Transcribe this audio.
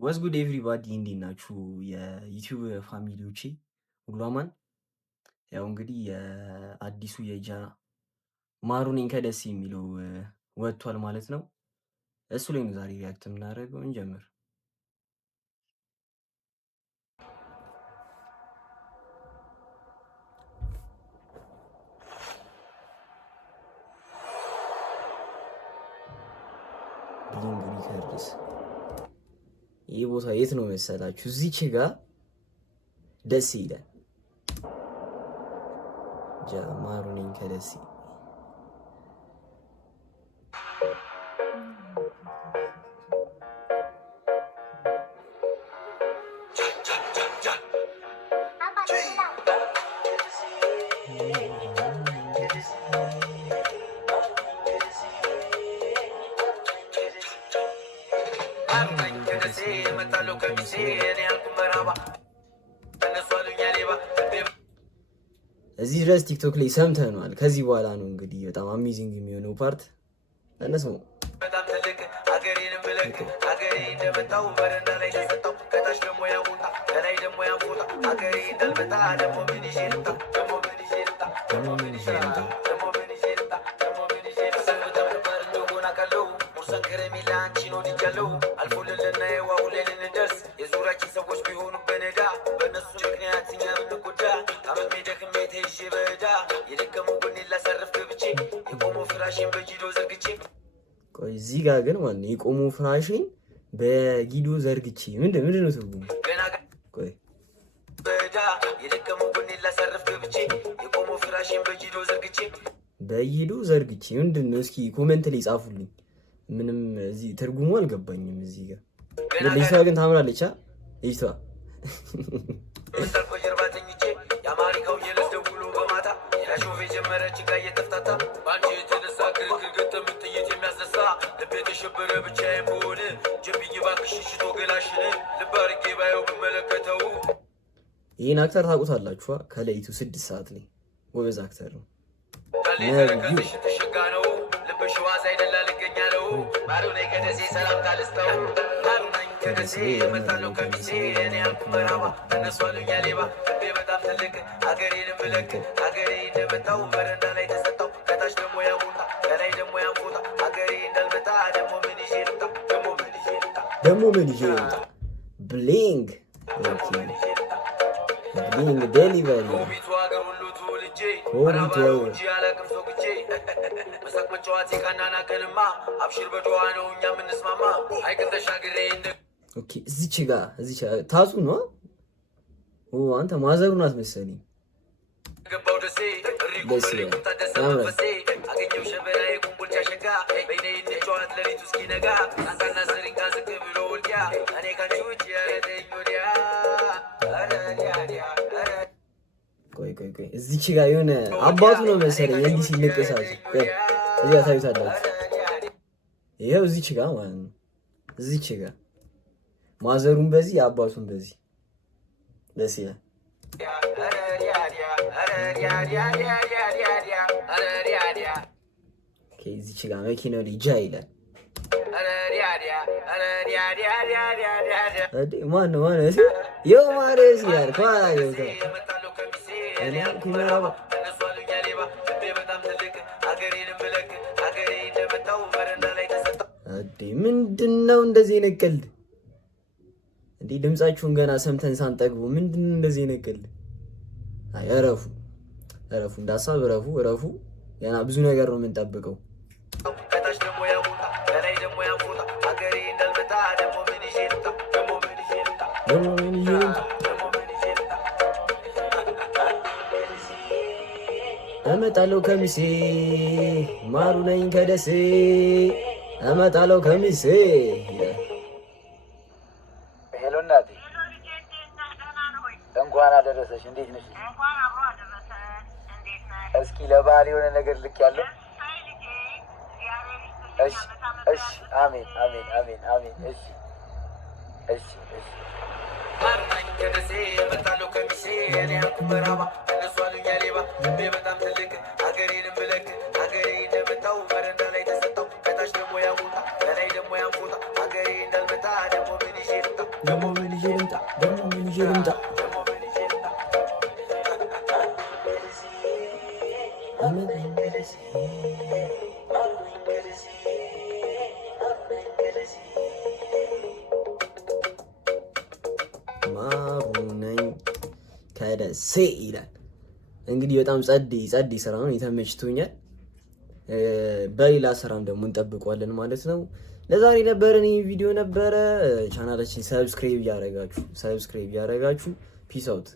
ወዝ ጉድ ኤቭሪባዲ እንዴት ናችሁ? የዩቲዩብ ፋሚሊዎቼ ሁሉ አማን። ያው እንግዲህ የአዲሱ የጃ ማሩ ነኝ ከደሴ የሚለው ወጥቷል ማለት ነው። እሱ ላይ ነው ዛሬ ሪያክት የምናደርገው። እንጀምር። ይህ ቦታ የት ነው መሰላችሁ? እዚች ጋ ደስ ይላል። ጃ ማሩ ነኝ ከደሴ እዚህ ድረስ ቲክቶክ ላይ ሰምተናል። ከዚህ በኋላ ነው እንግዲህ በጣም አሜዚንግ የሚሆነው ፓርት እነሱ በጣም ትልቅ ሀገሬንም ብለክ ሀገሬ እንደመጣው በረንዳ ላይ ተሰጣው ከታች ደግሞ ያውጣ ከላይ ደግሞ ያውጣ ሀገሬ እንዳልመጣ ደግሞ ምን ይዤ ልምጣ ደግሞ ምን ይዤ ልምጣ ደግሞ ምን ይዤ ልምጣ ደግሞ ምን ይዤ ልምጣ ደግሞ ምን ይዤ ልምጣ ተመረበር እንደሆነ ካለው ሙርሰን ከረሜላ አንቺን ወድጃለሁ አልፎልን ልናየው አሁን ልንደርስ የዙሪያችን ሰዎች ቢሆኑ በነዳ በእነሱ ምክንያት እኛ ብንጎዳ ታመሜ ደክሜ ተይዤ በዕዳ የደከመው ጎኔን ላሳርፍ ገብቼ የቆመው ፍራሽን በጂዶ ዘርግቼ ቆይ እዚህ ጋር ግን ማን የቆመው ፍራሽን በጊዶ ዘርግቼ ምንድን ነው ትርጉሙ? ቆይ በዕዳ የደከመው ጎኔን ላሳርፍ ገብቼ የቆመው ፍራሽን በጂዶ ዘርግቼ በጊዶ ዘርግቼ ምንድን ነው? እስኪ ኮሜንት ላይ ጻፉልኝ። ምንም እዚህ ትርጉሙ አልገባኝም። እዚህ ጋር ልጅቷ ግን ታምራለች። ልጅቷ ወጣቆ ጀርባ ተኝቼ የአማሪካው የለስደውሎ በማታ ያሾፌ ጀመረች ጋር እየተፍታታ ባንቺ የተነሳ ክርክር ገጠም ጥይት የሚያስነሳ ልቤ ተሸበረ ብቻዬን በሆነ ጀብኝ ባክሽ ሽቶ ገላሽን ልብ አድርጌ ባየው ብመለከተው። ይህን አክተር ታውቁታላችኋ? ከሌሊቱ 6 ሰዓት ላይ ጎበዝ አክተር ነው። ተረከዝሽ ተሸጋ ነው ልብሽ ዋዛ አይደላ ልገኛ ነው ማሩ ነኝ ከደሴ ሰላም ታልስተው ማሩ ነኝ ከደሴ እመጣለሁ ከሚሴ እኔ ያልኩ መራባ እነሱ አሉኛ ሌባ ልቤ በጣም ትልቅ ሀገሬንም ብለቅ ሀገሬ እንደመጣው በረንዳ ላይ ተሰጣው ከታች ደግሞ ያሙጣ ከላይ ደግሞ ያንፎጣ ሀገሬ እንዳልመጣ ደግሞ ምን ይዤ ልምጣ ደግሞ ምን ይዤ ልምጣ ደግሞ ምን ይዤ ልምጣ ብሊንግ ብሊንግ ዴሊቨሪ ኮቢቱ ሀገር ሁሉ ትውልጄ መራባሩ እንጂ አላቅም ሶግቼ መሳቅ መጫወት የቃናና ቀንማ አብሽር በዶዋ ነው እኛ የምንስማማ አይቅን ተሻግሬ እንደ ኦኬ። እዚች ጋር ታዙ ነው። አንተ ማዘሩ ናት መሰለኝ። ገባው ደሴ ሪጉ ታደሰ መንፈሴ አገኘው ሸበላዬ ጉንቦልቻ ሸጋ በይኔ እንጫወት ለሊቱ እስኪነጋ አንተና ስሪንጋ ዝቅ ብሎ ወልዲያ እኔ ካንቺ ውጭ ያረደኝ ወዲያ ቆይ እዚች ጋር የሆነ አባቱ ነው መሰለኝ እንዲህ ሲለቀሳል። እዚያ ታዩታላችሁ። ይሄው እዚች ጋር ማለት ነው። እዚች ጋር ማዘሩን በዚህ አባቱን በዚህ ደስ ይላል። እዚች ጋር መኪናው ሊጃ ይላል። ማነው የው ማሬስ ይላል ከኋላ ገብቶ ምንድነው እንደዚህ የነቀልድ እንዴ? ድምጻችሁን ገና ሰምተን ሳንጠግቡ ምንድነው እንደዚህ የነቀልድ? አይ እረፉ እንዳሳብ እረፉ። ገና ብዙ ነገር ነው የምንጠብቀው። ከታች ደግሞ ያሙጣ ከላይ ደግሞ ያንፎጣ ሀገሬ እንዳልመጣ ደግሞ ምን ይዤ ልምጣ ደግሞ ምን ይዤ ልምጣ ደግሞ ምን ይዤ ልምጣ እመጣለሁ ከሚሴ ማሩ ነኝ ከደሴ እመጣለሁ ከሚሴ። ሄሎ እናቴ እንኳን አደረሰሽ። እንዴት ነሽ? እስኪ ለበዓል የሆነ ነገር ልክ ያለው። እሺ አሜን። እሺ ከደሴ እመጣለሁ ከሚሴ እኔ ያልኩ መራባ እነሱ አሉኛ ሌባ ልቤ በጣም ትልቅ ሀገሬንም ብለቅ ሀገሬ እንደመጣው በረንዳ ላይ ተሰጣው ከታች ደግሞ ያሙጣ ከላይ ደግሞ ያንፎጣ ሀገሬ እንዳልመጣ ደግሞ ምን ይዤ ልምጣ ደግሞ ምን ይዤ ልምጣ ደግሞ ምን ይዤ ልምጣ ማሩነኝ ከደሴ ይላል። እንግዲህ በጣም ጸዴ ስራ ነው፣ ተመችቶኛል። በሌላ ስራም ደግሞ እንጠብቀዋለን ማለት ነው። ለዛሬ ነበረን ይህ ቪዲዮ ነበረ። ቻናላችን ሰብስክራይብ እያደረጋችሁ ፒስ አውት